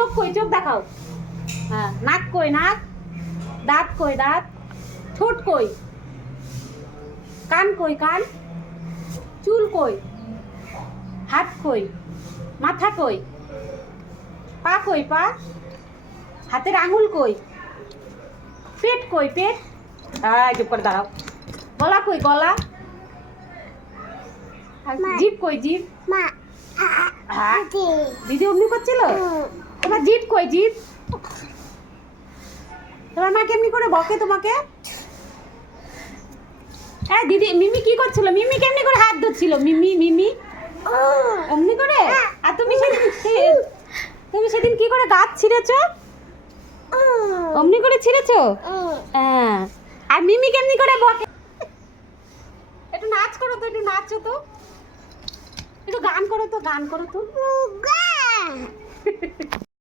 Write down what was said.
চোখ কই, চোখ দেখাও। হ্যাঁ, নাক কই, নাক। দাঁত কই, দাঁত। ঠোঁট কই, কান কই, কান। চুল কই, হাত কই, মাথা কই, পা কই, পা। হাতের আঙুল কই, পেট কই, পেট। চুপ করে দাঁড়াও। গলা কই, গলা। জিভ কই, জিভ। দিদি অমনি করছিল। তোমার জিভ কই, জিভ। তোমার মা কেমনি করে বকে তোমাকে? হ্যাঁ দিদি, মিমি কি করছিল? মিমি কেমনি করে হাত ধরছিল? মিমি, মিমি অমনি করে। আর তুমি সেদিন কি করে গাছ ছিঁড়েছো? অমনি করে ছিঁড়েছো? হ্যাঁ। আর মিমি কেমনি করে বকে? একটু নাচ করো তো, একটু নাচো তো, একটু গান করো তো, গান করো তো।